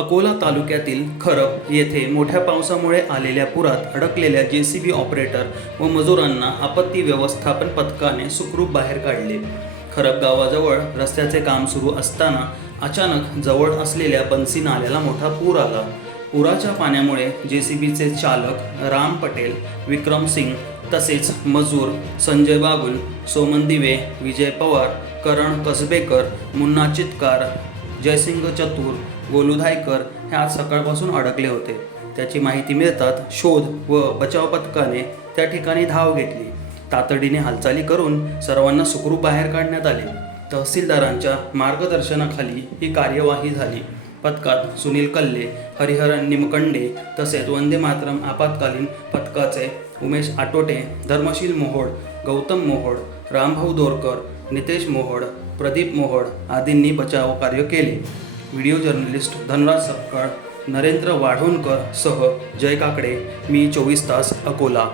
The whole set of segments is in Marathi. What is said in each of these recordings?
अकोला तालुक्यातील खरप येथे मोठ्या पावसामुळे आलेल्या पुरात अडकलेल्या जे सी बी ऑपरेटर व मजुरांना आपत्ती व्यवस्थापन पथकाने सुखरूप बाहेर काढले. खरप गावाजवळ रस्त्याचे काम सुरू असताना अचानक जवळ असलेल्या बन्सी नाल्याला मोठा पूर आला. पुराच्या पाण्यामुळे जे सी बीचे चालक राम पटेल विक्रम सिंग तसेच मजूर संजय बागुल सोमन दिवे विजय पवार करण कसबेकर मुन्ना चितकार जयसिंग चतुर गोलुधायकर हे आज सकाळपासून अडकले होते. त्याची माहिती मिळतात शोध व बचाव पथकाने त्या ठिकाणी धाव घेतली. तातडीने हालचाली करून सर्वांना सुखरूप बाहेर काढण्यात आले. तहसीलदारांच्या मार्गदर्शनाखाली ही कार्यवाही झाली. पथकात सुनील कल्ले हरिहरन निमकंडे तसेच वंदे मातरम आपत्कालीन पथकाचे उमेश आटोटे धर्मशील मोहोड गौतम मोहोड रामभाऊ दोरकर नितेश मोहोड प्रदीप मोहोड आदींनी बचाव कार्य केले. व्हिडिओ जर्नलिस्ट धनराज सपकाळ नरेंद्र वाढोणकर सह जय काकडे मी चोवीस तास अकोला.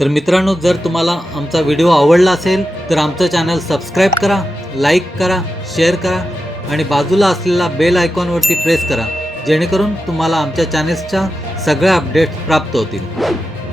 तर मित्रांनो जर तुम्हाला आमचा व्हिडिओ आवडला असेल तर आमचं चॅनल सबस्क्राईब करा लाईक करा शेअर करा आणि बाजूला असलेला बेल आयकॉनवरती प्रेस करा जेणेकरून तुम्हाला आमच्या चॅनेल्सच्या सगळ्या अपडेट्स प्राप्त होतील.